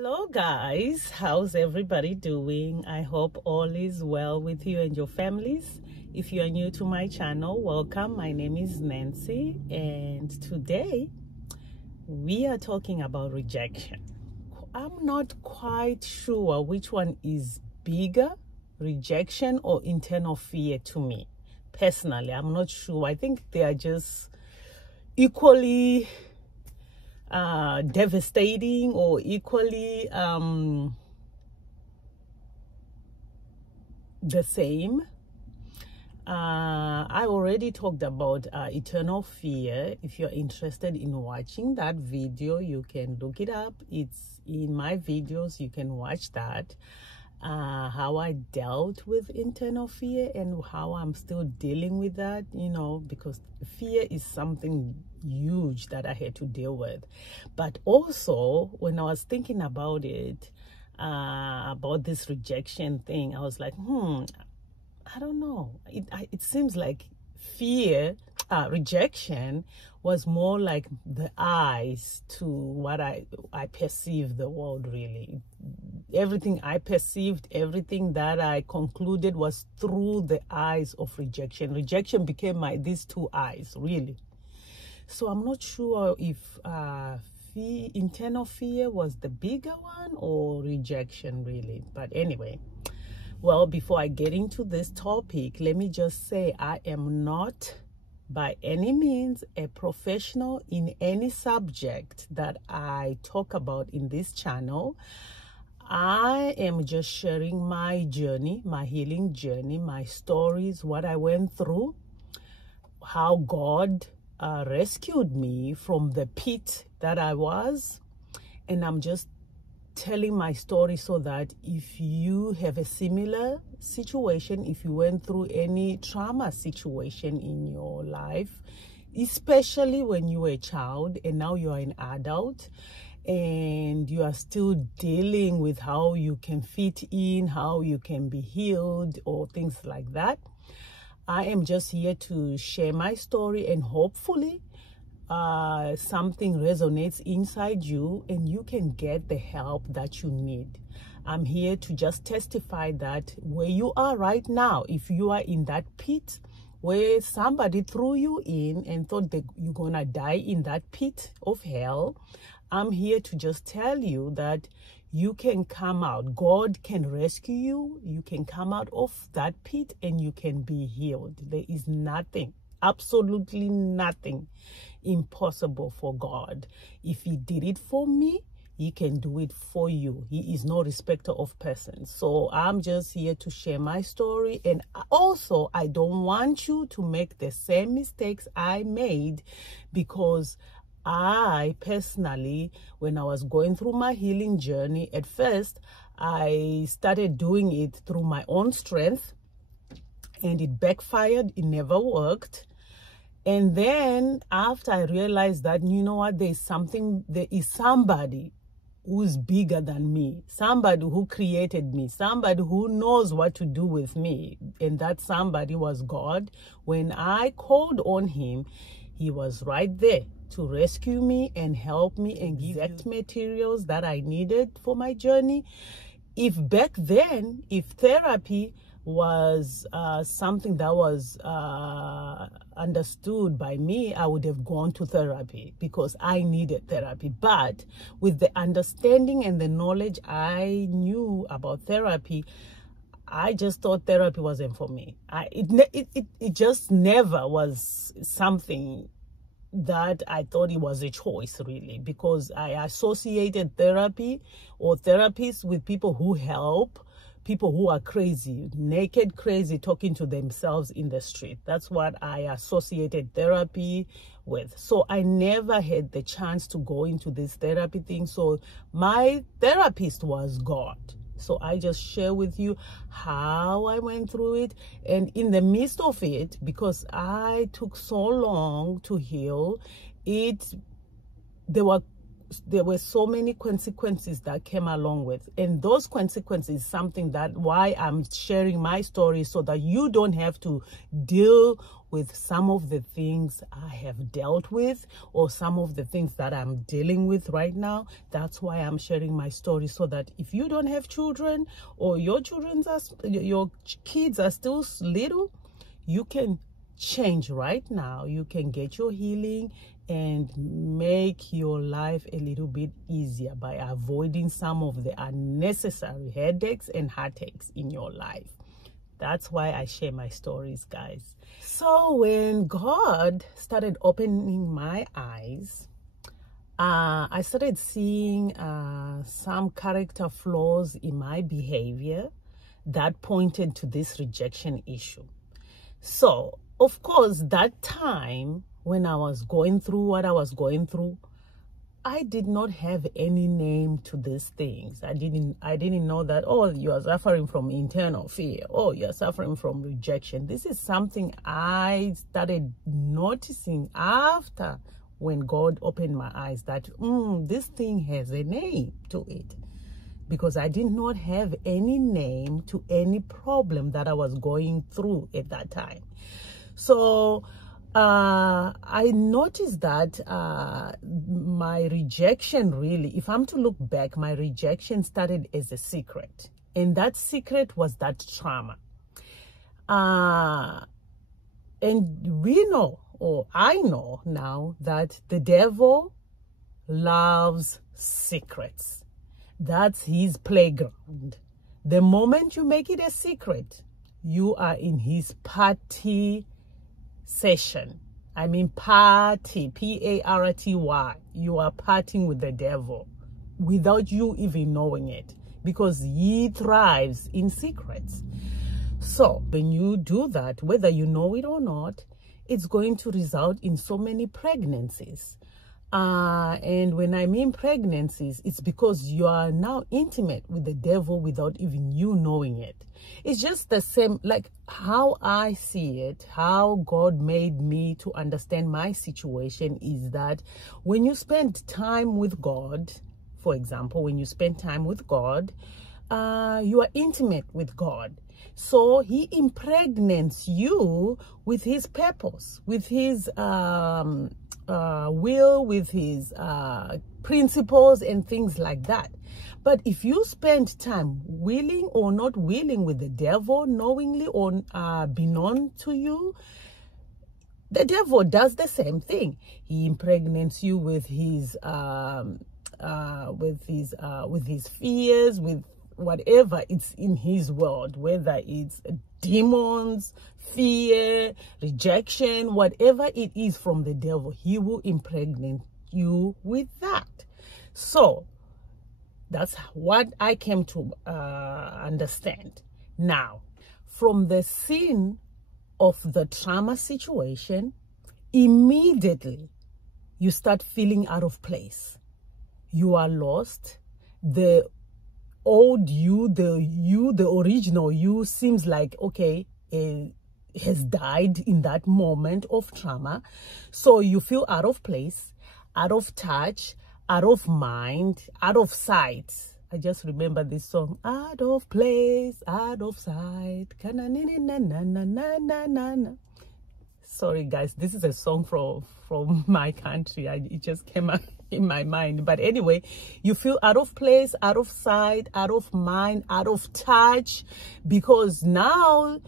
Hello guys, how's everybody doing? I hope all is well with you and your families. If you are new to my channel, welcome. My name is Nancy, and today we are talking about rejection. I'm not quite sure which one is bigger, rejection or internal fear to me. Personally, I'm not sure. I think they are just equally devastating or equally the same. I already talked about eternal fear. If you're interested in watching that video, you can look it up. It's in my videos. You can watch that. How I dealt with internal fear and how I'm still dealing with that, because fear is something huge that I had to deal with. But also, when I was thinking about it, about this rejection thing, I was like, I don't know. It seems like rejection was more like the eyes to what I perceive the world really. Everything I perceived, everything that I concluded was through the eyes of rejection. Rejection became these two eyes, really. So I'm not sure if internal fear was the bigger one or rejection, really. But anyway, well, before I get into this topic, let me just say I am not by any means a professional in any subject that I talk about in this channel. I am just sharing my journey, my healing journey, my stories, what I went through, how God rescued me from the pit that I was. And I'm just telling my story so that if you have a similar situation, if you went through any trauma situation in your life, especially when you were a child and now you are an adult and you are still dealing with how you can fit in, how you can be healed or things like that, I am just here to share my story, and hopefully something resonates inside you and you can get the help that you need. I'm here to just testify that where you are right now, if you are in that pit where somebody threw you in and thought that you're gonna die in that pit of hell, I'm here to just tell you that you can come out. God can rescue you. You can come out of that pit and you can be healed. There is nothing, absolutely nothing impossible for God. If He did it for me, He can do it for you. He is no respecter of persons. So I'm just here to share my story. And also, I don't want you to make the same mistakes I made, because I personally, when I was going through my healing journey, at first, I started doing it through my own strength and it backfired. It never worked. And then after I realized that, you know what, there is somebody who's bigger than me, somebody who created me, somebody who knows what to do with me. And that somebody was God. When I called on Him, He was right there to rescue me and help me and give exact materials that I needed for my journey. If back then, if therapy was something that was understood by me, I would have gone to therapy because I needed therapy. But with the understanding and the knowledge I knew about therapy, I just thought therapy wasn't for me. It just never was something that I thought it was a choice, really, because I associated therapy or therapists with people who help people who are crazy, naked crazy, talking to themselves in the street. That's what I associated therapy with. So I never had the chance to go into this therapy thing. So my therapist was God. So I just share with you how I went through it. And in the midst of it, because I took so long to heal, there were there were so many consequences that came along with, and those consequences is something that why I'm sharing my story, so that you don't have to deal with some of the things I have dealt with, or some of the things that I'm dealing with right now. That's why I'm sharing my story, so that if you don't have children, or your kids are still little, you can change right now. You can get your healing and make your life a little bit easier by avoiding some of the unnecessary headaches and heartaches in your life. That's why I share my stories, guys. So when God started opening my eyes, I started seeing some character flaws in my behavior that pointed to this rejection issue. So, of course, that time when I was going through what I was going through, I did not have any name to these things. I didn't know that, oh, you are suffering from internal fear. Oh, you're suffering from rejection. This is something I started noticing after when God opened my eyes, that this thing has a name to it. Because I did not have any name to any problem that I was going through at that time. So I noticed that my rejection, really, if I'm to look back, my rejection started as a secret. And that secret was that trauma. And we know, or I know now, that the devil loves secrets. That's his playground. The moment you make it a secret, you are in his party session. I mean party, P-A-R-T-Y. You are partying with the devil without you even knowing it, because he thrives in secrets. So when you do that, whether you know it or not, it's going to result in so many pregnancies. And when I mean pregnancies, it's because you are now intimate with the devil without even you knowing it. It's just the same, like how I see it, how God made me to understand my situation is that when you spend time with God, for example, when you spend time with God, you are intimate with God. So he impregnates you with his purpose, with his will, with his principles and things like that. But if you spend time willing or not willing with the devil, knowingly or beknown to you, the devil does the same thing. He impregnates you with his fears, with whatever it's in his world, whether it's demons, fear, rejection, whatever it is from the devil, he will impregnate you with that. So that's what I came to understand. Now, from the scene of the trauma situation, immediately you start feeling out of place. You are lost. The old you, the original you, seems like, okay, has died in that moment of trauma. So you feel out of place, out of touch, out of mind, out of sight. I just remember this song, out of place, out of sight. Sorry guys, this is a song from my country. It just came out in my mind. But anyway, you feel out of place, out of sight, out of mind, out of touch, because now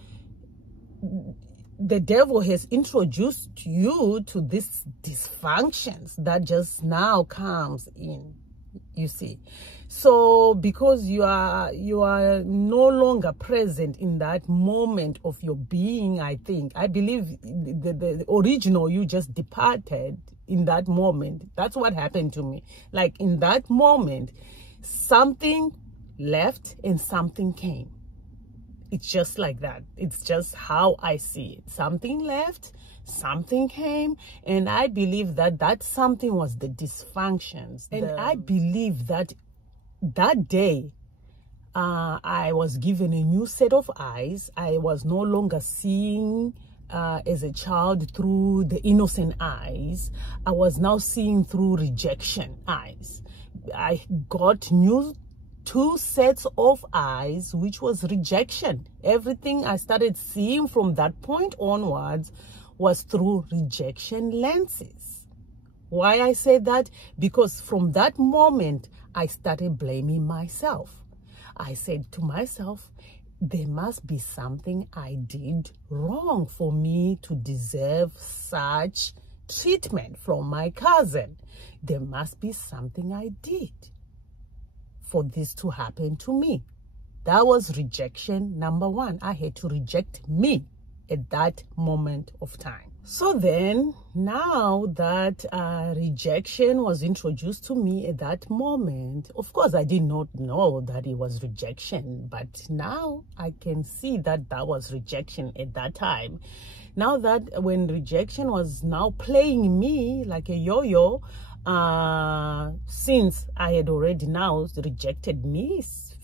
the devil has introduced you to these dysfunctions that just now comes in, you see. So because you are no longer present in that moment of your being, I believe the original you just departed in that moment. That's what happened to me. Like in that moment, something left and something came. It's just like that. It's just how I see it. Something left, something came, and I believe that something was the dysfunctions. And I believe that day, I was given a new set of eyes. I was no longer seeing as a child through the innocent eyes, I was now seeing through rejection eyes. I got two sets of eyes, which was rejection. Everything I started seeing from that point onwards was through rejection lenses. Why I say that? Because from that moment, I started blaming myself. I said to myself, there must be something I did wrong for me to deserve such treatment from my cousin. There must be something I did for this to happen to me. That was rejection number one. I had to reject me at that moment of time. So then, now that rejection was introduced to me at that moment, of course, I did not know that it was rejection, but now I can see that that was rejection at that time. Now that when rejection was now playing me like a yo-yo, since I had already now rejected me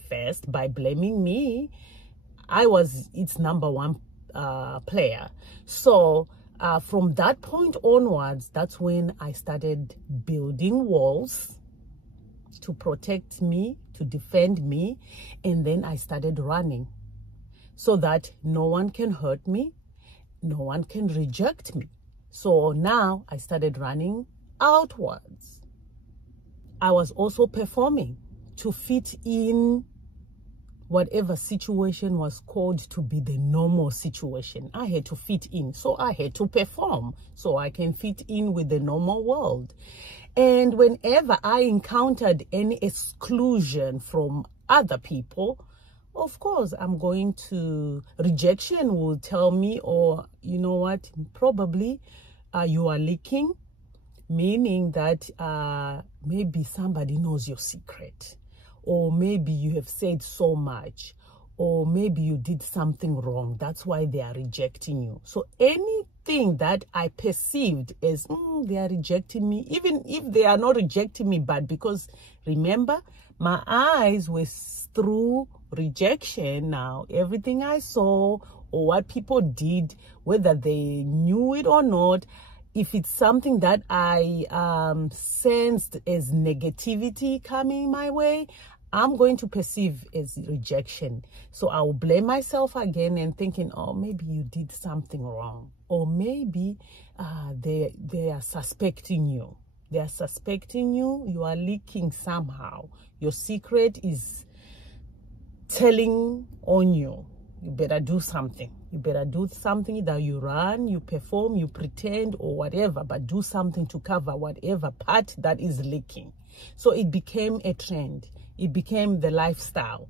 first by blaming me, I was its number one player. So from that point onwards, that's when I started building walls to protect me, to defend me, and then I started running so that no one can hurt me, no one can reject me. So now I started running outwards. I was also performing to fit in whatever situation was called to be the normal situation. I had to fit in, so I had to perform so I can fit in with the normal world. And whenever I encountered any exclusion from other people, of course, I'm going to, rejection will tell me, or you know what, probably you are leaking, meaning that maybe somebody knows your secret, or maybe you have said so much, or maybe you did something wrong. That's why they are rejecting you. So anything that I perceived as they are rejecting me, even if they are not rejecting me, but because remember, my eyes were through rejection. Now everything I saw or what people did, whether they knew it or not, if it's something that I sensed as negativity coming my way, I'm going to perceive as rejection. So I will blame myself again and thinking, oh, maybe you did something wrong. Or maybe they are suspecting you. They are suspecting you. You are leaking somehow. Your secret is telling on you. You better do something. You better do something, that you run, you perform, you pretend or whatever, but do something to cover whatever part that is leaking. So it became a trend. It became the lifestyle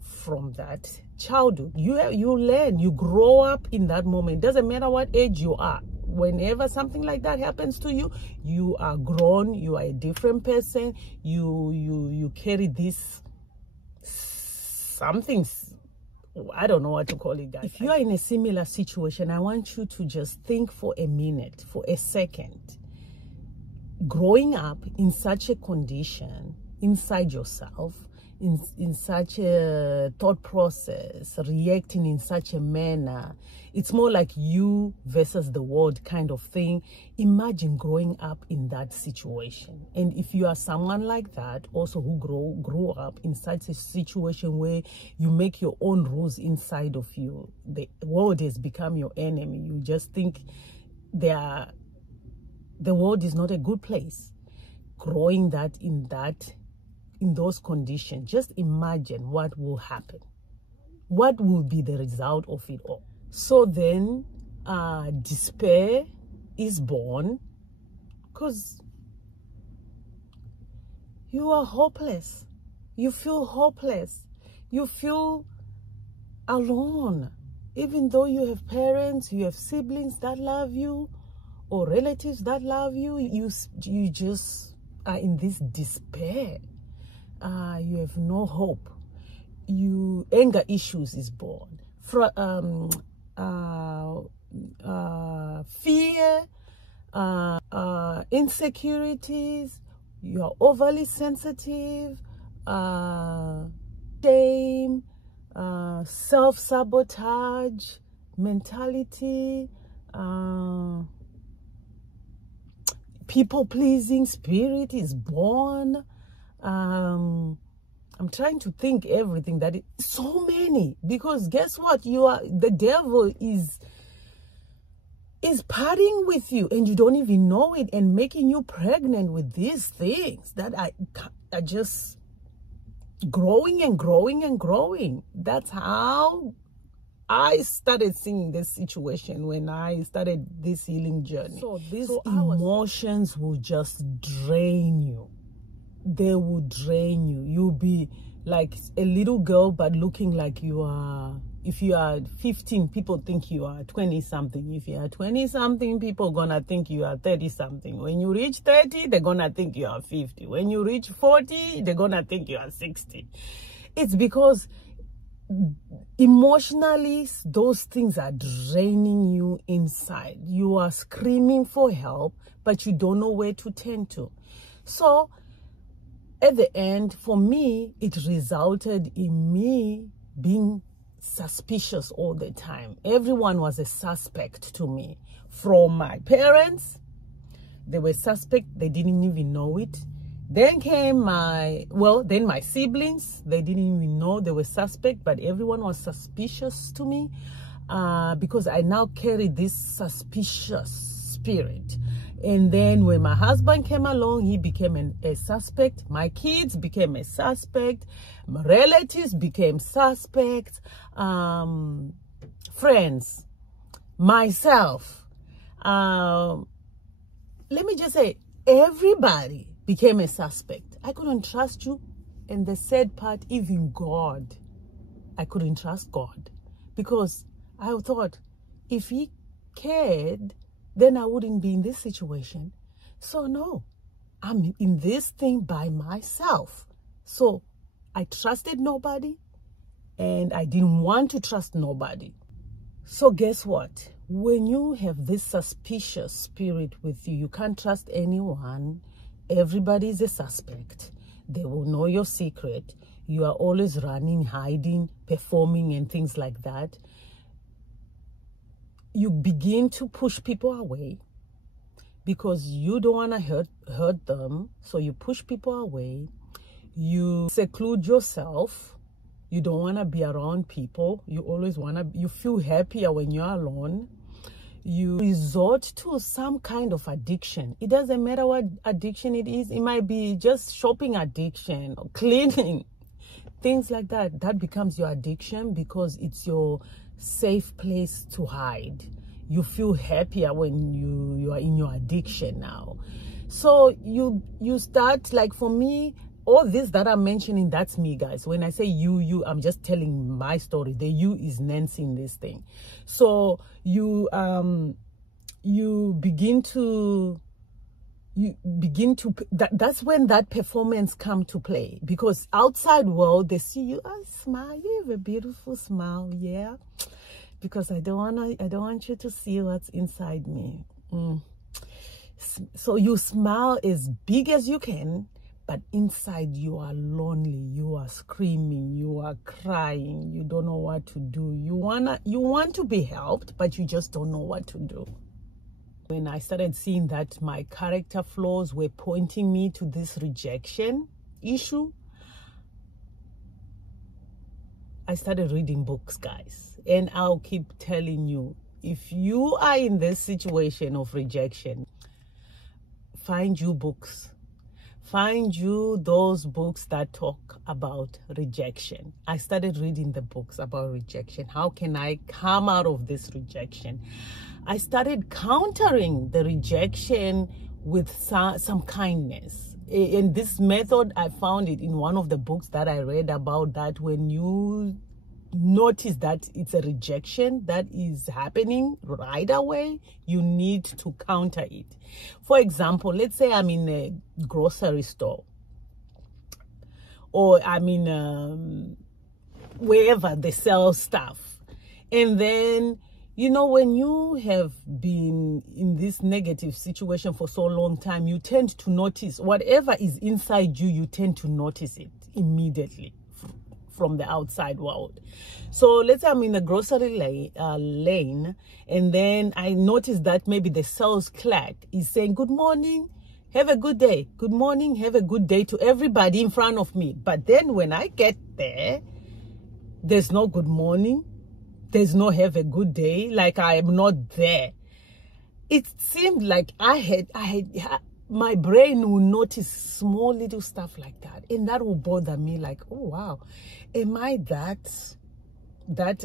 from that childhood. You learn, you grow up in that moment. Doesn't matter what age you are. Whenever something like that happens to you, you are grown, you are a different person. You carry this something, I don't know what to call it, guys. If you are in a similar situation, I want you to just think for a minute, for a second. Growing up in such a condition, inside yourself, in such a thought process, reacting in such a manner, it's more like you versus the world kind of thing. Imagine growing up in that situation. And if you are someone like that, also who grew up in such a situation where you make your own rules inside of you, the world has become your enemy. You just think the world is not a good place. Growing that in those conditions, just imagine what will happen. What will be the result of it all? So then despair is born because you are hopeless. You feel hopeless. You feel alone. Even though you have parents, you have siblings that love you, or relatives that love you, you just are in this despair. You have no hope. Anger issues is born. Fear, insecurities. You are overly sensitive. Shame, self-sabotage mentality, People-pleasing spirit is born. I'm trying to think everything that is so many, because guess what? The devil is partying with you and you don't even know it, and making you pregnant with these things that are just growing and growing and growing. That's how I started seeing this situation when I started this healing journey. So these emotions will just drain you. They will drain you. You'll be like a little girl, but looking like you are. If you are 15, people think you are 20-something. If you are 20-something, people are gonna think you are 30-something. When you reach 30, they're gonna think you are 50. When you reach 40, they're gonna think you are 60. It's because emotionally, those things are draining you inside. You are screaming for help, but you don't know where to turn to. So at the end, for me, it resulted in me being suspicious all the time. Everyone was a suspect to me. From my parents, they were suspect. They didn't even know it. Then came my siblings. They didn't even know they were suspect, but everyone was suspicious to me because I now carry this suspicious spirit. And then when my husband came along, he became a suspect. My kids became a suspect. My relatives became suspects. Friends, myself. Let me just say, everybody became a suspect. I couldn't trust you. And the sad part, even God, I couldn't trust God, because I thought if he cared, then I wouldn't be in this situation. So no, I'm in this thing by myself. So I trusted nobody, and I didn't want to trust nobody. So guess what? When you have this suspicious spirit with you, you can't trust anyone. Everybody is a suspect. They will know your secret. You are always running, hiding, performing, and things like that. You begin to push people away because you don't want to hurt them. So you push people away. You seclude yourself. You don't want to be around people. You always you feel happier when you're alone. You resort to some kind of addiction. It doesn't matter what addiction it is. It might be just shopping addiction or cleaning, things like that. That becomes your addiction because it's your safe place to hide. You feel happier when you are in your addiction now. So you start, like for me, all this that I'm mentioning, that's me, guys. When I say you, I'm just telling my story. The you is Nancy in this thing. So you begin to that's when that performance come to play, because outside world, they see you, smile, you have a beautiful smile, yeah, because I don't want you to see what's inside me. So you smile as big as you can, but inside you are lonely, you are screaming, you are crying, you don't know what to do. You want to be helped, but you just don't know what to do. When I started seeing that my character flaws were pointing me to this rejection issue, I started reading books, guys. And I'll keep telling you, if you are in this situation of rejection, find you books. Find you those books that talk about rejection. I started reading the books about rejection. How can I come out of this rejection? I started countering the rejection with some kindness. In this method, I found it in one of the books that I read about, that when you notice that it's a rejection that is happening right away, you need to counter it. For example, let's say I'm in a grocery store, or I'm in wherever they sell stuff, and then, you know, when you have been in this negative situation for so long time, you tend to notice whatever is inside you, you tend to notice it immediately. from the outside world. So let's say I'm in the grocery lane, and then I notice that maybe the sales clerk is saying, good morning, have a good day. Good morning, have a good day to everybody in front of me. But then when I get there, there's no good morning. There's no have a good day. Like I am not there. It seemed like my brain will notice small little stuff like that. And that will bother me like, oh, wow, am I that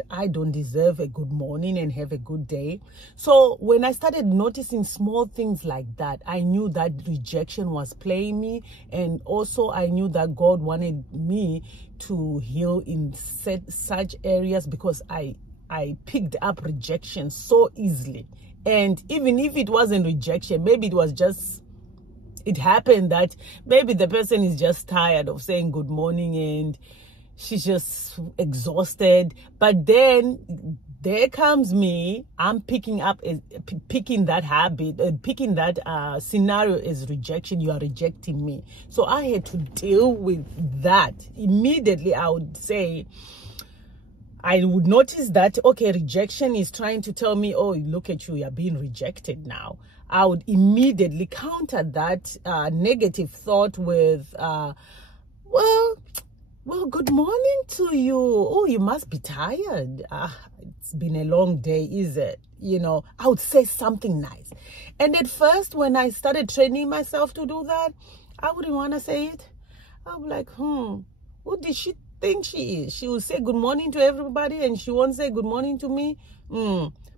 I don't deserve a good morning and have a good day? So when I started noticing small things like that, I knew that rejection was playing me. And also I knew that God wanted me to heal in such areas, because I picked up rejection so easily. And even if it wasn't rejection, maybe it was just, it happened that maybe the person is just tired of saying good morning and she's just exhausted. But then there comes me, I'm picking that habit, picking that scenario as rejection. You are rejecting me. So I had to deal with that. Immediately I would say, I would notice that, okay, rejection is trying to tell me, oh, look at you, you're being rejected now. I would immediately counter that negative thought with, well, good morning to you. Oh, you must be tired. It's been a long day, is it? You know, I would say something nice. And at first, when I started training myself to do that, I wouldn't want to say it. I'd be like, what did she think she is? She will say good morning to everybody and she won't say good morning to me.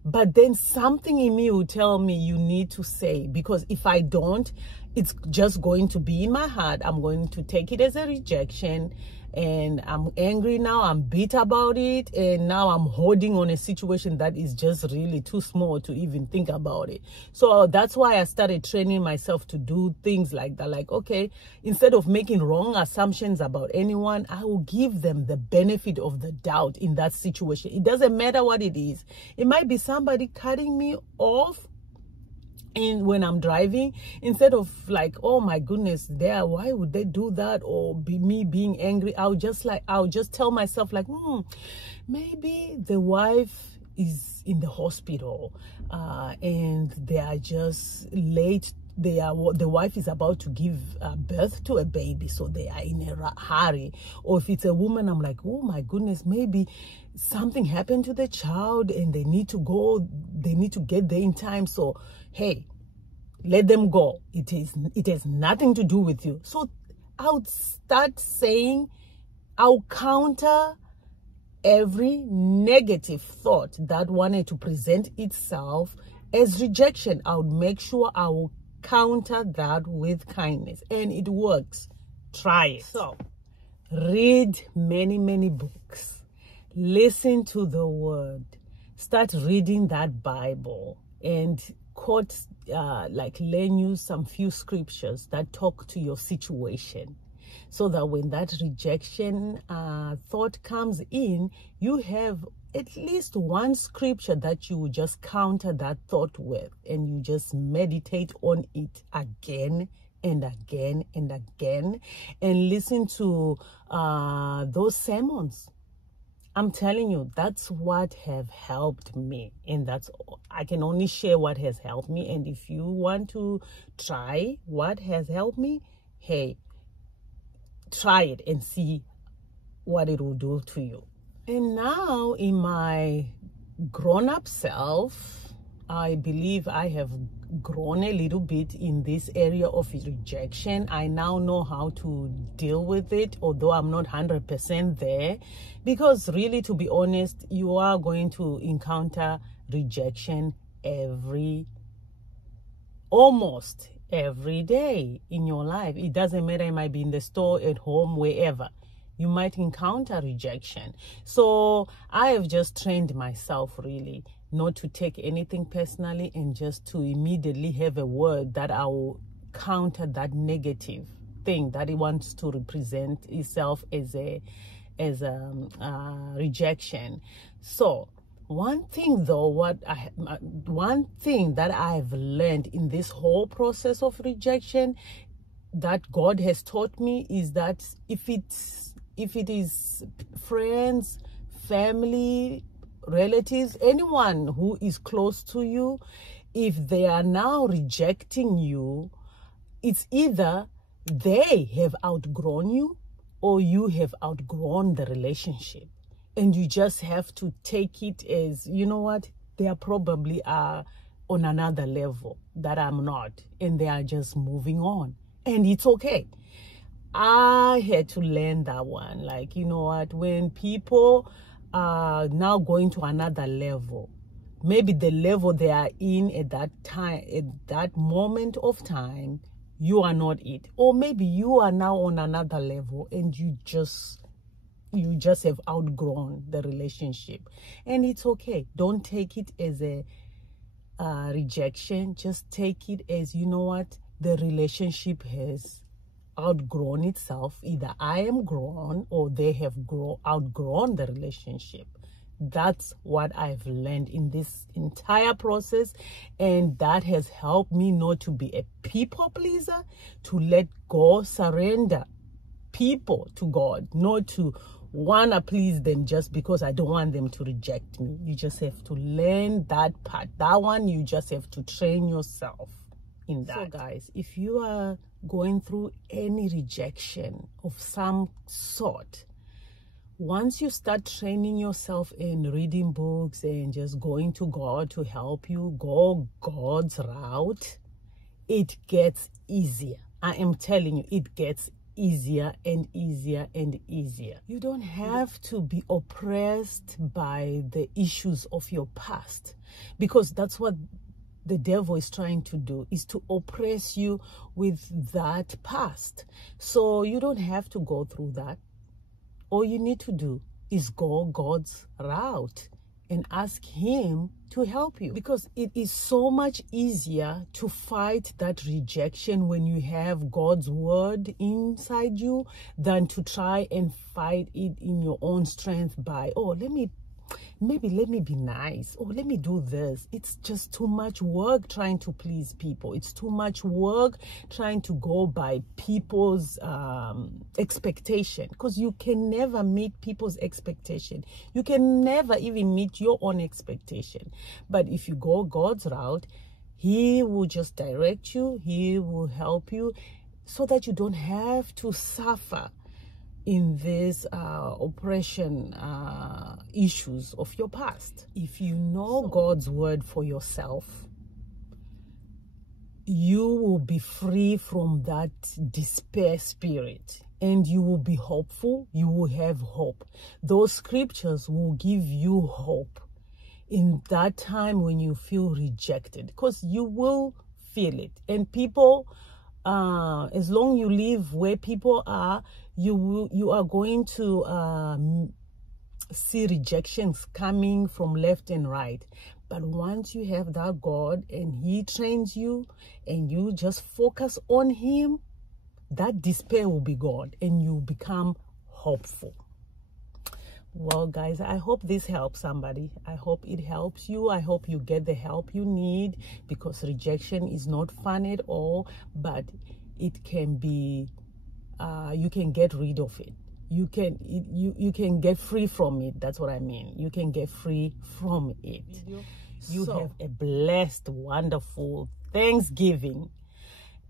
But then something in me will tell me you need to say, because if I don't, it's just going to be in my heart. I'm going to take it as a rejection, and I'm angry now. I'm bitter about it, and now I'm holding on a situation that is just really too small to even think about it. So that's why I started training myself to do things like that. Like, okay, instead of making wrong assumptions about anyone, I will give them the benefit of the doubt in that situation. It doesn't matter what it is. It might be somebody cutting me off when I'm driving. Instead of like, oh my goodness, why would they do that, or me being angry, I'll just tell myself like, maybe the wife is in the hospital and they are just late. The wife is about to give birth to a baby, so they are in a hurry. Or if it's a woman, I'm like, oh my goodness, maybe something happened to the child and they need to go, they need to get there in time. So hey, let them go. It has nothing to do with you. So I'll start saying, I'll counter every negative thought that wanted to present itself as rejection. I would make sure I will counter that with kindness, and it works. Try it. So read many books, listen to the word, start reading that Bible, and quote learn you some few scriptures that talk to your situation, so that when that rejection thought comes in, you have at least one scripture that you will just counter that thought with, and you just meditate on it again and again and again, and listen to those sermons. I'm telling you, that's what have helped me, and I can only share what has helped me. And if you want to try what has helped me, hey, try it and see what it will do to you. And now in my grown-up self, I believe I have grown a little bit in this area of rejection. I now know how to deal with it, although I'm not 100% there, because really, to be honest, you are going to encounter rejection almost every day in your life. It doesn't matter. It might be in the store, at home, wherever. You might encounter rejection. So I have just trained myself really not to take anything personally, and just to immediately have a word that I will counter that negative thing that it wants to represent itself as a rejection. So one thing that I've learned in this whole process of rejection that God has taught me is that if it is friends, family, relatives, anyone who is close to you, if they are now rejecting you, it's either they have outgrown you or you have outgrown the relationship. And you just have to take it as, you know what, they are probably on another level that I'm not, and they are just moving on. And it's okay. I had to learn that one. Like, you know what, when people are now going to another level, maybe the level they are in at that time, at that moment of time, you are not it. Or maybe you are now on another level and you just have outgrown the relationship. And it's okay. Don't take it as a rejection. Just take it as, you know what, the relationship has outgrown itself. Either I am grown or they have outgrown the relationship. That's what I've learned in this entire process, and that has helped me not to be a people pleaser, to let go, surrender people to God, not to want to please them just because I don't want them to reject me. You just have to learn that part. That one, you just have to train yourself in that. So guys, if you are going through any rejection of some sort, once you start training yourself in reading books and just going to God to help you go God's route, it gets easier. I am telling you, it gets easier and easier and easier. You don't have to be oppressed by the issues of your past, because that's what the devil is trying to do, is to oppress you with that past. So you don't have to go through that. All you need to do is go God's route and ask him to help you, because it is so much easier to fight that rejection when you have God's word inside you than to try and fight it in your own strength by, oh, let me be nice, or let me do this. It's just too much work trying to please people. It's too much work trying to go by people's expectation, because you can never meet people's expectation. You can never even meet your own expectation. But if you go God's route, he will just direct you. He will help you so that you don't have to suffer in this oppression issues of your past. If you know God's word for yourself, you will be free from that despair spirit, and you will be hopeful. You will have hope. Those scriptures will give you hope in that time when you feel rejected, because you will feel it. And people, as long as you live where people are, you are going to see rejections coming from left and right. But once you have that God and he trains you and you just focus on him, that despair will be gone and you become hopeful. Well, guys, I hope this helps somebody. I hope it helps you. I hope you get the help you need, because rejection is not fun at all, but it can be, you can get rid of it. You can get free from it. That's what I mean. You can get free from it. You have a blessed, wonderful Thanksgiving.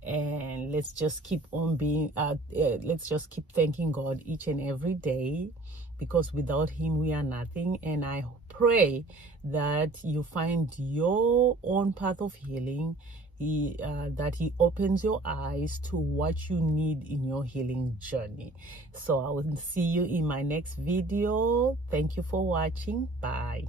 And let's just keep on being, let's just keep thanking God each and every day, because without him we are nothing. And I pray that you find your own path of healing, that he opens your eyes to what you need in your healing journey. So I will see you in my next video. Thank you for watching. Bye.